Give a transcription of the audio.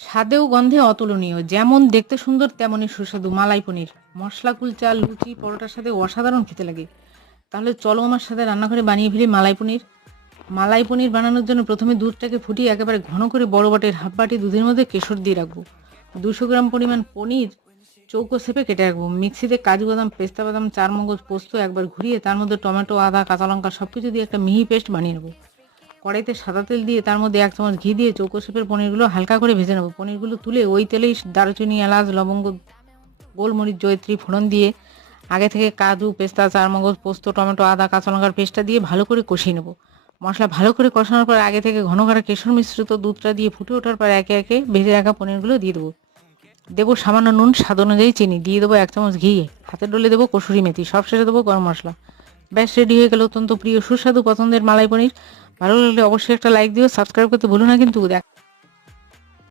স্বাদেও গন্ধে অতুলনীয়, যেমন দেখতে সুন্দর তেমনই সুস্বাদু মালাই পনির। মশলা কুলচা, লুচি, পরোটার সাথে অসাধারণ খেতে লাগে। তাহলে চলো আমার সাথে রান্নাঘরে বানিয়ে ফেলি মালাই পনির। মালাই পনির বানানোর জন্য প্রথমে দুধটাকে ফুটিয়ে একেবারে ঘন করে বড় বাটির হাফ বাটি দুধের মধ্যে কেশর দিয়ে রাখবো। 200 গ্রাম পরিমাণ পনির চৌকো শেপে কেটে রাখবো। মিক্সিতে কাজু বাদাম, পেস্তা বাদাম, চারমগজ, পোস্ত একবার ঘুরিয়ে তার মধ্যে টমেটো, আদা, কাঁচা লঙ্কা সব কিছু দিয়ে একটা মিহি পেস্ট বানিয়ে নেবো। কড়াইতে সাদা তেল দিয়ে তার মধ্যে 1 চামচ ঘি দিয়ে চৌকো শেপের পনিরগুলো হালকা করে ভেজে নেবো। পনিরগুলো তুলে ওই তেলেই দারুচিনি, এলাচ, লবঙ্গ, গোলমরিচ, জয়ত্রী ফোড়ন দিয়ে আগে থেকে কাজু, পেস্তা, চারমগজ, পোস্ত, টমেটো, আদা, কাঁচা লঙ্কার পেস্টটা দিয়ে ভালো করে কষিয়ে নেবো। মশলা ভালো করে কষানোর পর আগে থেকে ঘন করা কেশর মিশ্রিত দুধটা দিয়ে ফুটে ওঠার পর একে একে ভেজে রাখা পনিরগুলো দিয়ে দেবো সামান্য নুন, স্বাদ অনুযায়ী চিনি, দিয়ে দেবো 1 চামচ ঘি, হাতে ডলে দেবো কসুরি মেথি, সব শেষে দেবো গরম মশলা। ব্যাস রেডি হয়ে গেল অত্যন্ত প্রিয় সুস্বাদু পছন্দের মালাই পনির। ভালো লাগলে অবশ্যই একটা লাইক দিও, সাবস্ক্রাইব করতে ভুলো না কিন্তু।